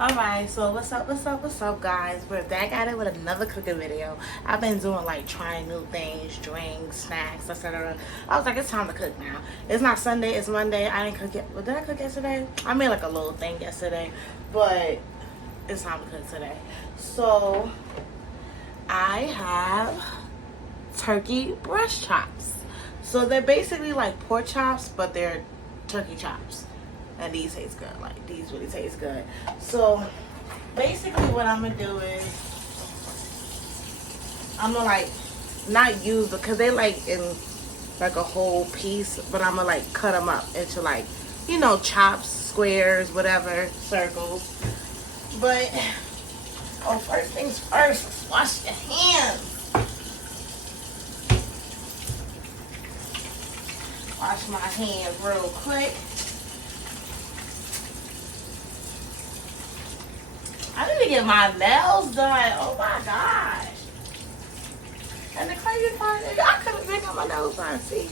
Alright, so what's up, guys? We're back at it with another cooking video. I've been doing like trying new things, drinks, snacks, etc. I was like, it's time to cook now. It's not Sunday, it's Monday. I didn't cook yet. Well, did I cook yesterday? I made like a little thing yesterday, but it's time to cook today. So I have turkey breast chops. So they're basically like pork chops, but they're turkey chops. And these taste good. Like, these really taste good. So basically what I'm gonna do is I'm gonna like not use, because they like in like a whole piece, but I'm gonna like cut them up into like, you know, chops, squares, whatever, circles. But first things first, let's wash your hands. Wash my hands real quick. I need to get my nails done. Oh my gosh. And the crazy part is I couldn't pick up my nails done. See?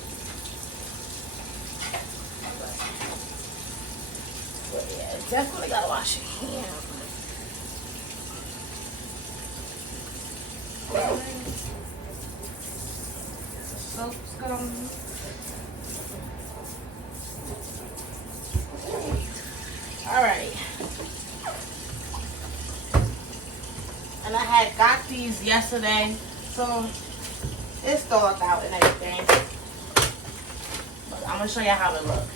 But yeah, definitely gotta wash your hands. Soap's gone. Alright. And I had got these yesterday, so it's thawed out and everything. But I'm gonna show you how it looks.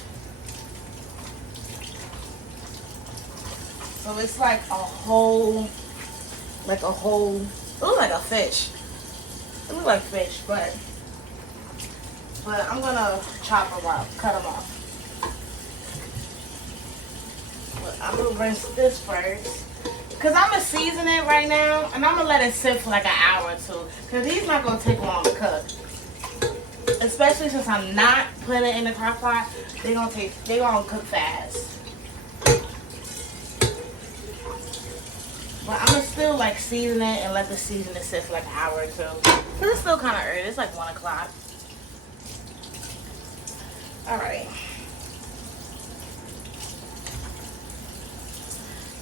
So it's like a whole, it looks like a fish. It looks like fish, but I'm gonna chop them up, cut them up. But I'm gonna rinse this first. Because I'm going to season it right now, and I'm going to let it sit for like an hour or two. Because these not going to take long to cook. Especially since I'm not putting it in the crock pot, they going to cook fast. But I'm going to still like season it and let the seasoning sit for like an hour or two. Because it's still kind of early. It's like 1 o'clock. Alright.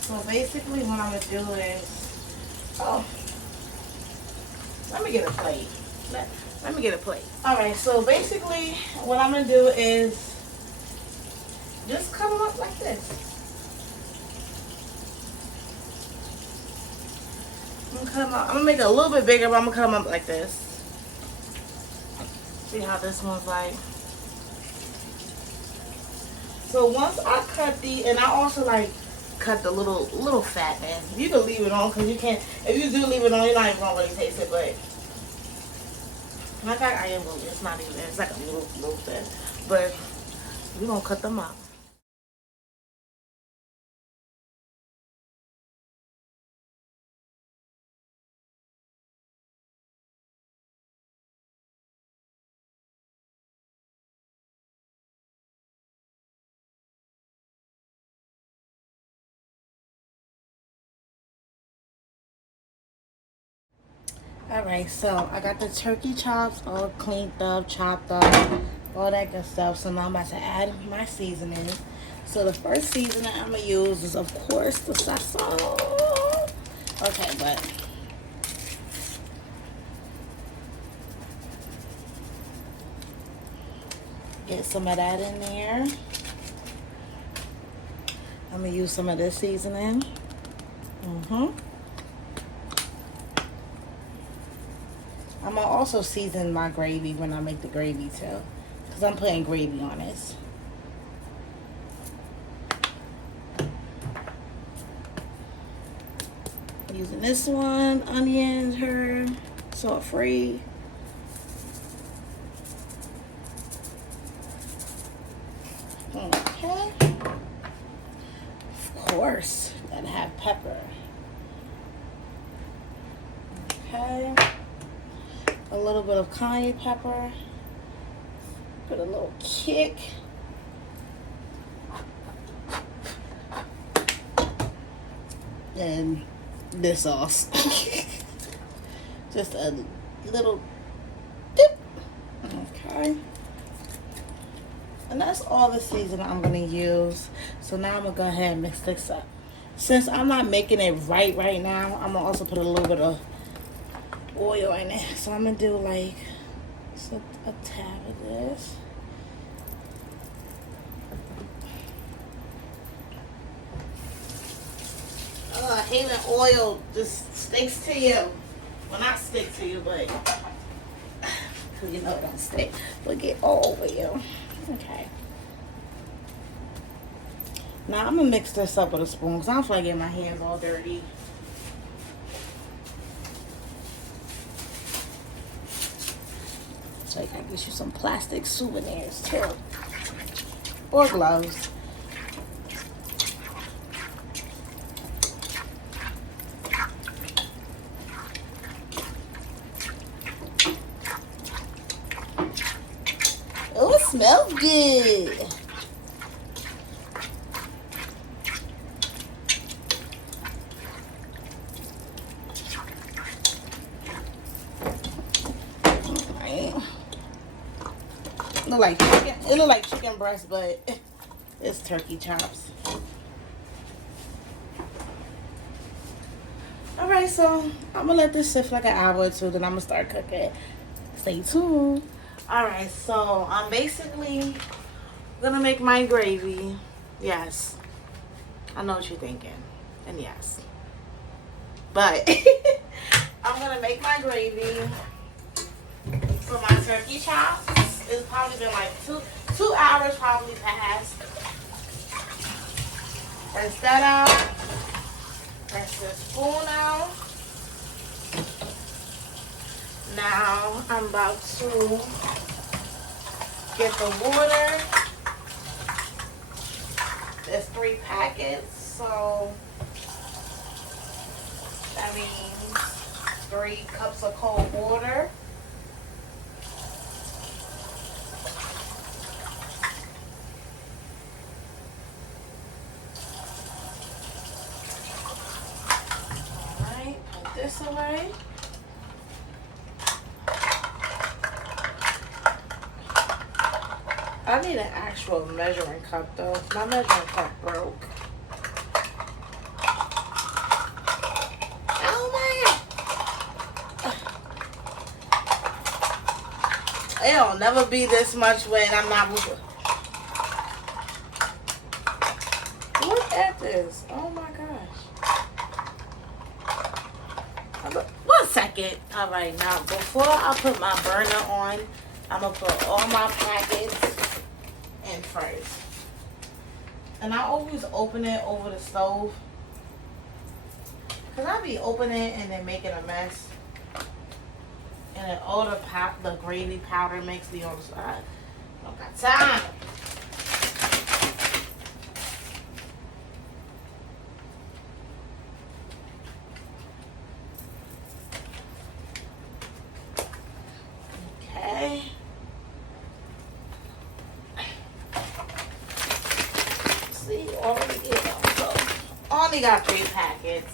So basically what I'm going to do is, let me get a plate. Let me get a plate. Alright, so basically what I'm going to do is just cut them up like this. I'm going to make it a little bit bigger, but I'm going to cut them up like this. See how this one's like. So once I cut and I also like cut the little fat end. You can leave it on because you can't. If you do leave it on, you're not even gonna really taste it. But like I am, it's not even. It's like a little thing. But we're gonna cut them up. Alright, so I got the turkey chops all cleaned up, chopped up, all that good stuff. So now I'm about to add my seasoning. So the first seasoning I'm going to use is, of course, the sazon. Okay, but get some of that in there. I'm going to use some of this seasoning. I'm going to also season my gravy when I make the gravy too, because I'm putting gravy on this. Using this one, onions, herb, salt free. Okay. Of course, gotta have pepper. Okay. A little bit of cayenne pepper. Put a little kick. And this sauce. Just a little dip. Okay. And that's all the seasoning I'm going to use. So now I'm going to go ahead and mix this up. Since I'm not making it right now, I'm gonna also put a little bit of oil in it. So I'm gonna do like just a tab of this. I hate when oil just sticks to you. Well, not stick to you, but you know it don't stick. But get all over you. Okay. Now I'm gonna mix this up with a spoon because I don't feel like getting my hands all dirty. So I gotta get you some plastic souvenirs too. Or gloves. Oh, it smells good. It look like chicken breast, but it's turkey chops. Alright, so I'm gonna let this sit for like an hour or two, then I'm gonna start cooking. Stay tuned. Alright, so I'm basically gonna make my gravy. Yes. I know what you're thinking. And yes. But I'm gonna make my gravy for my turkey chops. It's probably been like two hours probably passed. Rinse that out. Rinse this spoon out. Now I'm about to get the water. There's 3 packets, so that means 3 cups of cold water. This away. I need an actual measuring cup though. My measuring cup broke. Oh my god. It'll never be this much when I'm not moving. Look at this. Oh my gosh. 1 second. Alright, now before I put my burner on, I'm going to put all my packets in first. And I always open it over the stove. Because I be opening it and then making a mess. And then all the gravy powder makes the on the side. I don't got time. Only got 3 packets.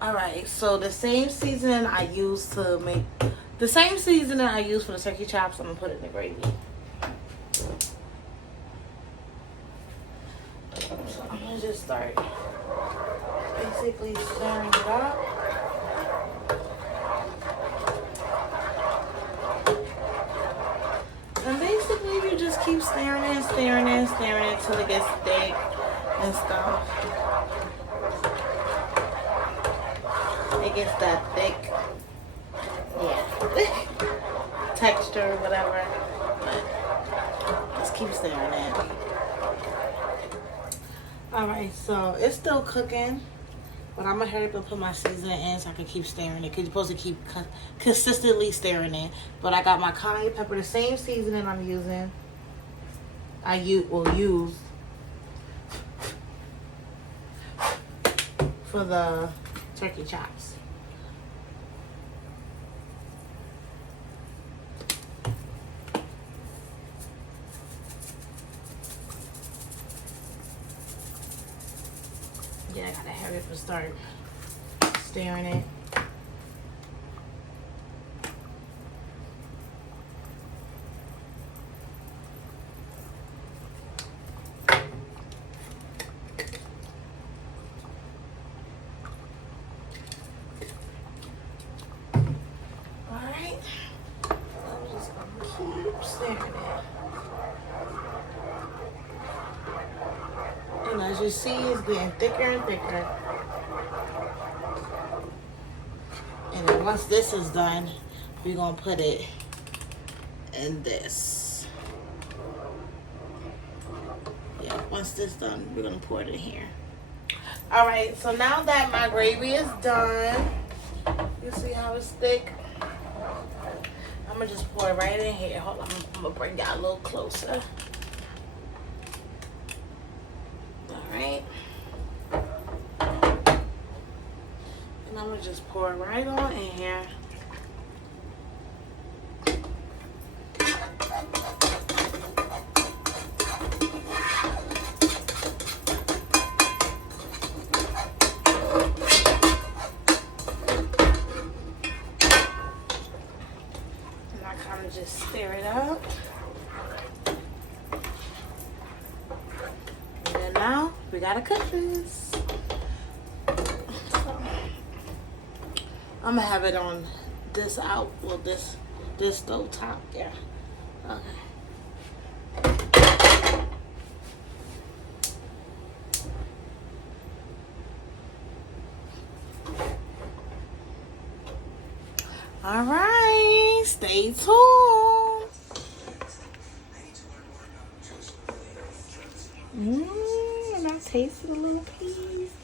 Alright, so the same seasoning I use for the turkey chops, I'm gonna put in the gravy. So I'm gonna just start basically stirring it up. And basically you just keep stirring it until it gets thick and stuff. It gets that thick, texture, whatever. But just keep stirring it. Alright, so it's still cooking. But I'm going to hurry up and put my seasoning in so I can keep stirring it. Because you're supposed to keep consistently stirring it. But I got my cayenne pepper, the same seasoning I'm using. Will use for the turkey chops. Yeah, I gotta hurry up and start stirring it. Alright. I'm just gonna keep stirring it. And as you see, it's getting thicker and thicker. And then once this is done, we're gonna put it in this. Yeah, once this is done, we're gonna pour it in here. All right, so now that my gravy is done, you see how it's thick? I'm gonna just pour it right in here. Hold on, I'm gonna bring y'all a little closer. All right. And I'm gonna just pour it right on in here. Just stir it up. And then now we gotta cook this. So, I'm gonna have it on this out, well this stove top, yeah. Okay. All right, stay tuned. And I tasted a little piece.